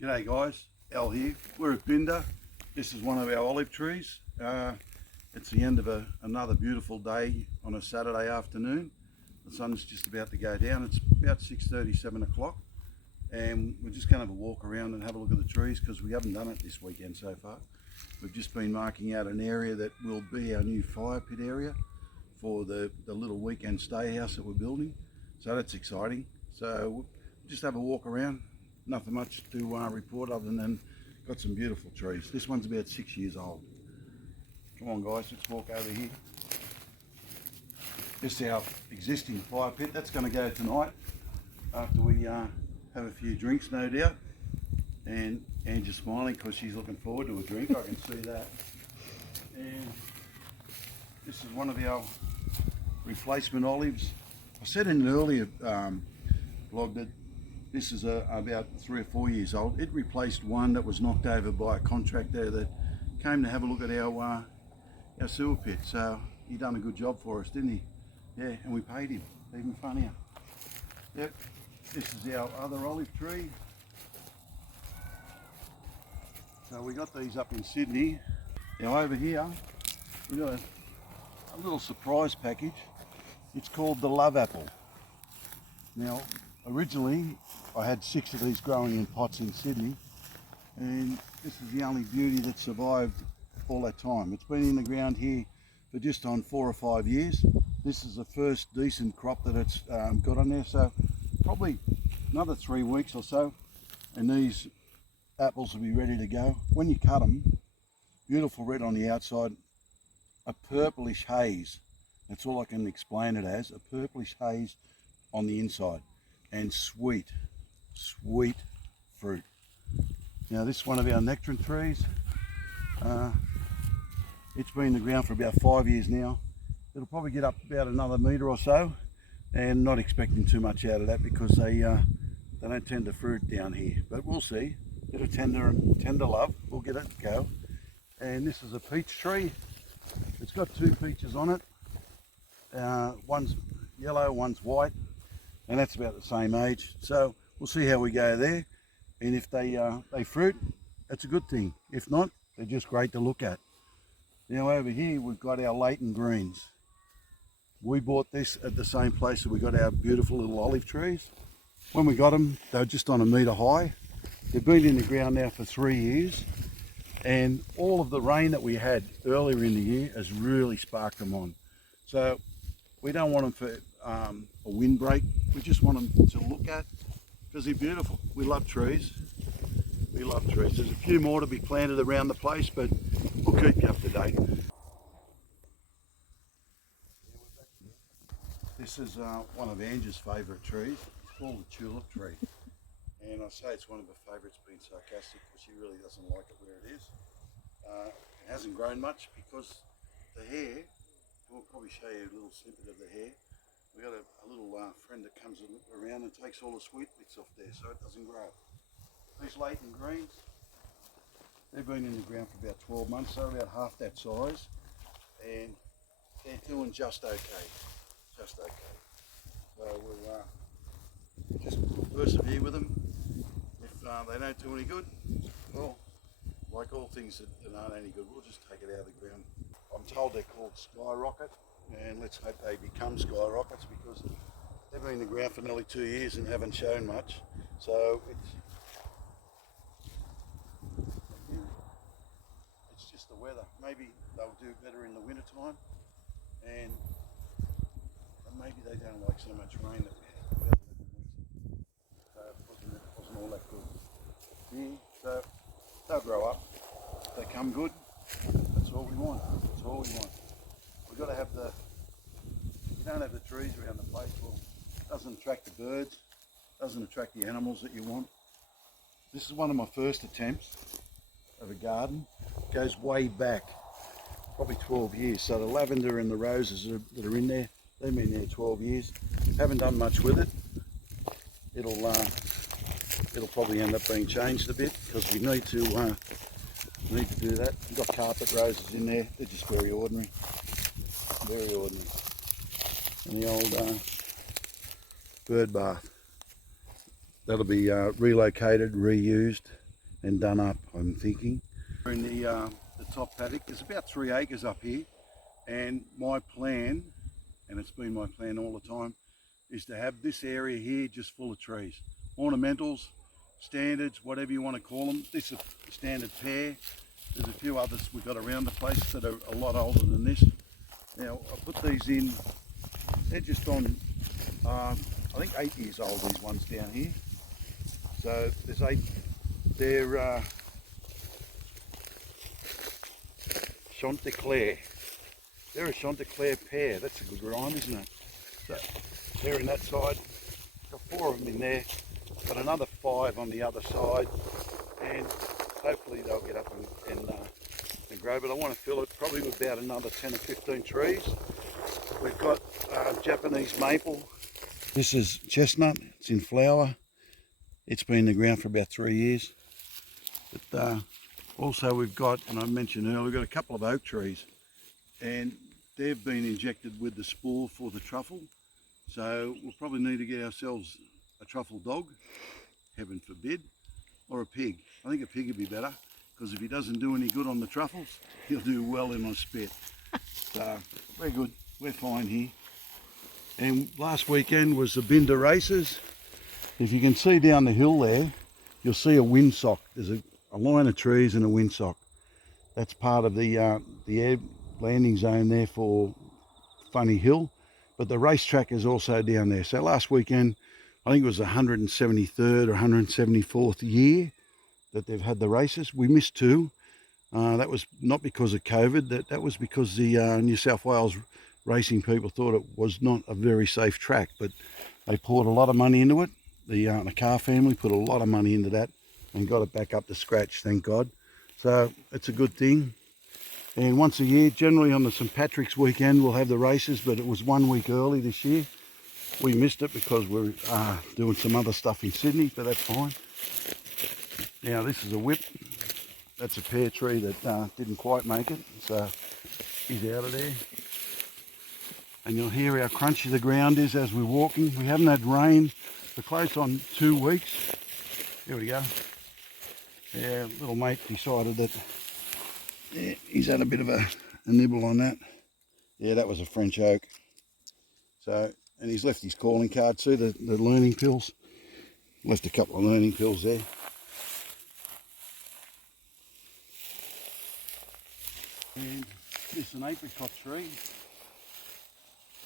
G'day guys, Al here. We're at Binda. This is one of our olive trees. It's the end of another beautiful day on a Saturday afternoon. The sun's just about to go down. It's about 6:30, 7 o'clock. And we're just going to have a walk around and have a look at the trees because we haven't done it this weekend so far. We've just been marking out an area that will be our new fire pit area for the little weekend stay house that we're building. So that's exciting. So we'll just have a walk around. Nothing much to report other than got some beautiful trees. This one's about 6 years old. Come on guys, let's walk over here. This is our existing fire pit. That's going to go tonight after we have a few drinks, no doubt. And Angie's smiling because she's looking forward to a drink, I can see that. And this is one of our replacement olives. I said in an earlier blog that this is about 3 or 4 years old. It replaced one that was knocked over by a contractor that came to have a look at our sewer pit. So he done a good job for us, didn't he? Yeah, and we paid him. Even funnier. Yep, this is our other olive tree. So we got these up in Sydney. Now over here, we got a little surprise package. It's called the Love Apple. Now, originally I had 6 of these growing in pots in Sydney, and this is the only beauty that survived all that time. It's been in the ground here for just on 4 or 5 years. This is the first decent crop that it's got on there, so probably another 3 weeks or so and these apples will be ready to go. When you cut them, beautiful red on the outside, a purplish haze. That's all I can explain it as, a purplish haze on the inside, and sweet fruit. Now this is one of our nectarine trees. It's been in the ground for about 5 years now. It'll probably get up about another metre or so, and not expecting too much out of that because they don't tend to fruit down here, but we'll see. Bit of tender love, we'll get it go. And this is a peach tree. It's got 2 peaches on it. One's yellow, one's white, and that's about the same age. So we'll see how we go there. And if they fruit, that's a good thing. If not, they're just great to look at. Now over here we've got our Leighton greens. We bought this at the same place that we got our beautiful little olive trees. When we got them, they were just on a metre high. They've been in the ground now for 3 years, and all of the rain that we had earlier in the year has really sparked them on. So we don't want them for a windbreak. We just want them to look at because they're beautiful. We love trees. We love trees. There's a few more to be planted around the place, but we'll keep you up to date. This is one of Angie's favourite trees. It's called the tulip tree. And I say it's one of her favourites, being sarcastic, because she really doesn't like it where it is. It hasn't grown much because the hair, and we'll probably show you a little snippet of the hair. We've got a little friend that comes around and takes all the sweet bits off there, so it doesn't grow. These Leighton greens, they've been in the ground for about 12 months, so about half that size, and they're doing just okay. Just okay. So we'll just persevere with them. If they don't do any good, well, like all things that aren't any good, we'll just take it out of the ground. I'm told they're called skyrocket, and let's hope they become skyrockets because they've been in the ground for nearly 2 years and haven't shown much. So it's just the weather. Maybe they'll do better in the winter time, and maybe they don't like so much rain that we had. So it wasn't all that good. Yeah, so they'll grow up. If they come good, that's all we want. That's all we want. We've got to have if you don't have the trees around the place, well, it doesn't attract the birds, doesn't attract the animals that you want. This is one of my first attempts of a garden. It goes way back, probably 12 years. So the lavender and the roses that are in there, they've been there 12 years. Haven't done much with it. It'll probably end up being changed a bit because we need to do that. We've got carpet roses in there. They're just very ordinary. Very ordinary. And the old bird bath. That'll be relocated, reused, and done up, I'm thinking. We're in the top paddock. There's about 3 acres up here, and my plan, and it's been my plan all the time, is to have this area here just full of trees. Ornamentals, standards, whatever you want to call them. This is a standard pear. There's a few others we've got around the place that are a lot older than this. Now, I put these in, they're just on, I think 8 years old, these ones down here. So there's 8, they're Chanticleer. They're a Chanticleer pear. That's a good rhyme, isn't it? So they're in that side. Got 4 of them in there. Got another 5 on the other side, and hopefully they'll get up and grow. But I want to fill it probably with about another 10 or 15 trees. We've got Japanese maple. This is chestnut. It's in flower. It's been in the ground for about 3 years. But also we've got, and I mentioned earlier, we've got a couple of oak trees, and they've been injected with the spore for the truffle. So we'll probably need to get ourselves a truffle dog, heaven forbid, or a pig. I think a pig would be better, because if he doesn't do any good on the truffles, he'll do well in my spit. So we're good, we're fine here. And last weekend was the Binda races. If you can see down the hill there, you'll see a windsock. There's a line of trees and a windsock. That's part of the air landing zone there for Funny Hill. But the racetrack is also down there. So last weekend, I think it was the 173rd or 174th year that they've had the races. We missed 2. That was not because of COVID. That was because the New South Wales racing people thought it was not a very safe track. But they poured a lot of money into it. The Carr family put a lot of money into that and got it back up to scratch, thank God. So it's a good thing. And once a year, generally on the St. Patrick's weekend, we'll have the races, but it was 1 week early this year. We missed it because we're doing some other stuff in Sydney, but that's fine. Now this is a whip. That's a pear tree that didn't quite make it, so he's out of there. And you'll hear how crunchy the ground is as we're walking. We haven't had rain for close on 2 weeks. Here we go. Yeah, little mate decided that, yeah, he's had a bit of a nibble on that. Yeah, that was a French oak. So, and he's left his calling card, see the learning pills? Left a couple of learning pills there. And this is an apricot tree.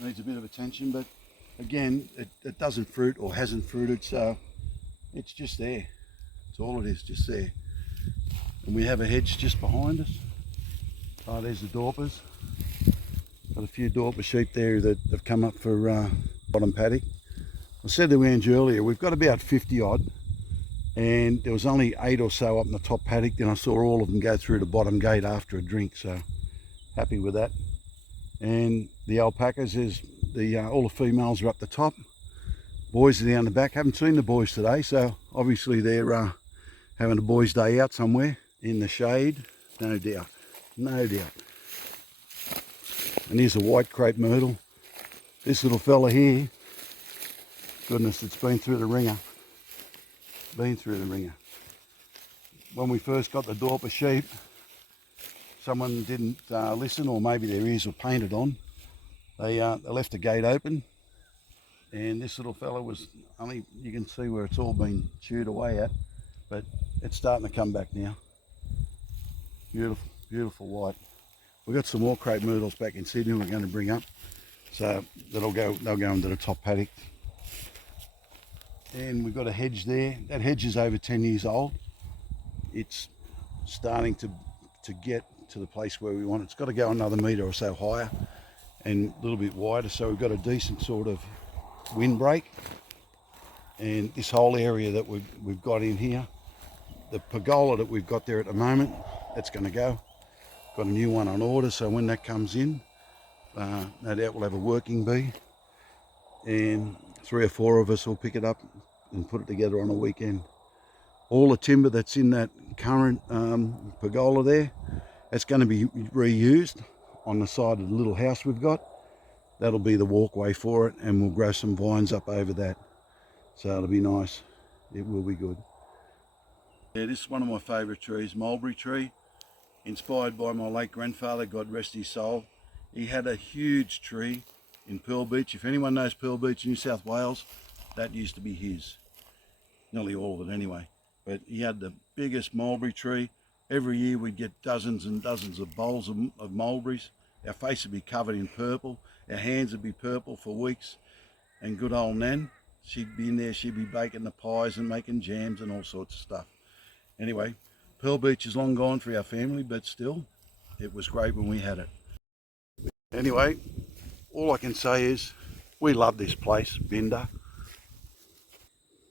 Needs a bit of attention, but again, it doesn't fruit or hasn't fruited, so it's just there. That's all it is, just there. And we have a hedge just behind us. Oh, there's the Dorpers. Got a few Dorper sheep there that have come up for bottom paddock. I said to Ange earlier, we've got about 50 odd, and there was only 8 or so up in the top paddock. Then I saw all of them go through the bottom gate after a drink, so happy with that. And the alpacas, is all the females are up the top. Boys are down the back. Haven't seen the boys today, so obviously they're having a boys' day out somewhere in the shade, no doubt, no doubt. And here's a white crepe myrtle. This little fella here, goodness, it's been through the ringer. Been through the ringer. When we first got the Dorper sheep, someone didn't listen, or maybe their ears were painted on. They left the gate open, and this little fella was only, you can see where it's all been chewed away at, but it's starting to come back now. Beautiful, beautiful white. We've got some more crepe myrtles back in Sydney we're going to bring up, so they'll go into the top paddock. And we've got a hedge there. That hedge is over 10 years old. It's starting to get to the place where we want it. It's got to go another metre or so higher and a little bit wider, so we've got a decent sort of windbreak. And this whole area that we've got in here, the pergola that we've got there at the moment, that's going to go. Got a new one on order, so when that comes in, no doubt we'll have a working bee, and 3 or 4 of us will pick it up and put it together on a weekend. All the timber that's in that current pergola there, that's going to be reused on the side of the little house we've got. That'll be the walkway for it, and we'll grow some vines up over that. So it'll be nice. It will be good. Yeah, this is one of my favourite trees, mulberry tree, inspired by my late grandfather, God rest his soul. He had a huge tree in Pearl Beach. If anyone knows Pearl Beach, New South Wales, that used to be his. Nearly all of it anyway. But he had the biggest mulberry tree. Every year we'd get dozens and dozens of bowls of mulberries. Our face would be covered in purple. Our hands would be purple for weeks. And good old Nan, she'd be in there, she'd be baking the pies and making jams and all sorts of stuff. Anyway, Pearl Beach is long gone for our family, but still, it was great when we had it. Anyway, all I can say is we love this place, Binda.